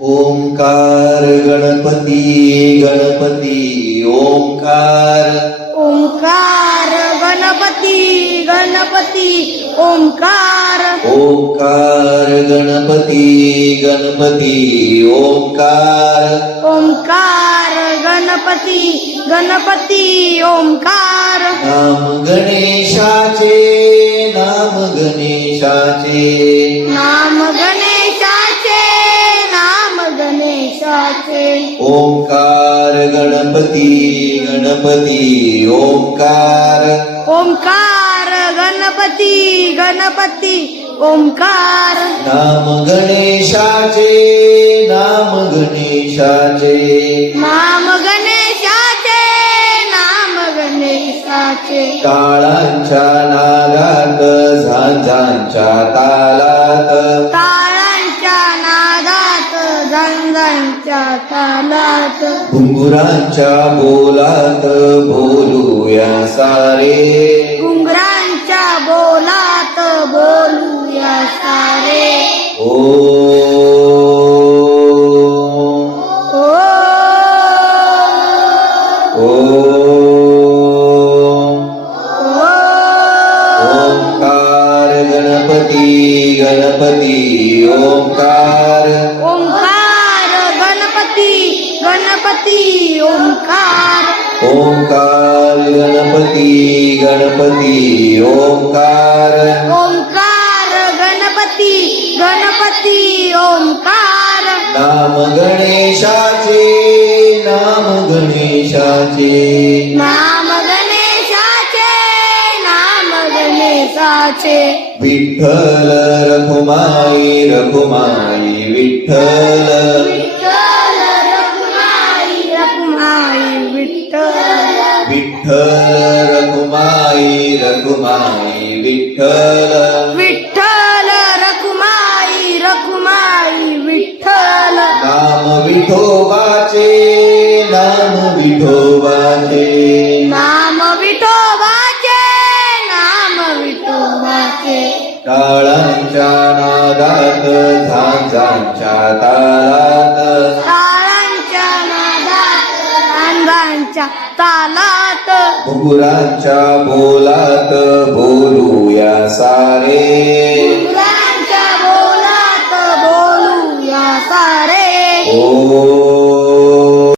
ओंकार गणपती गणपती ओंकार. ओंकार गणपती गणपती ओंकार. ओंकार गणपती गणपती ओंकार. ओंकार गणपती गणपती ओंकार. नाम गणेशाचे नाम गणेशाचे. नाम गणेशाचे नाम गणेशाचे. ओंकार गणपती गणपती ओंकार. ओंकार गणपती गणपती ओंकार. नाम गणेशाचे नाम गणेशाचे. नाम गणेशाचे नाम गणेशाचे. टाळांच्या नादात झांजांच्या तालात. टाळांच्या नादात झंझांच्या तालात. घुंगुरांच्या बोलात बोलूया सारे. घुंगरांच्या बोलात बोलूया सारे. ओ ओ ओंकार गणपती गणपती ओंकार. ओंकार गणपती गणपती ओंकार. ओंकार गणपती गणपती ओंकार. ओंकार गणपती गणपती ओंकार. नाम गणेशाचे नाम गणेशाचे. नाम गणेशाचे नाम गणेशाचे. विठ्ठल रखुमाई रखुमाई विठ्ठल. विठ्ठल रखुमाई रखुमाई विठ्ठल. विठ्ठल रखुमाई रखुमाई विठ्ठल. विठ्ठल रखुमाई रखुमाई विठ्ठल. नाम विठोबाचे नाम विठोबाचे. नाम विठोबाचे नाम विठोबाचे. टाळांच्या नादात झांजांच्या तालात. टाळांच्या नादात झांझांच्या तालात. घुंगुरांच्या बोलात बोलूया सारे.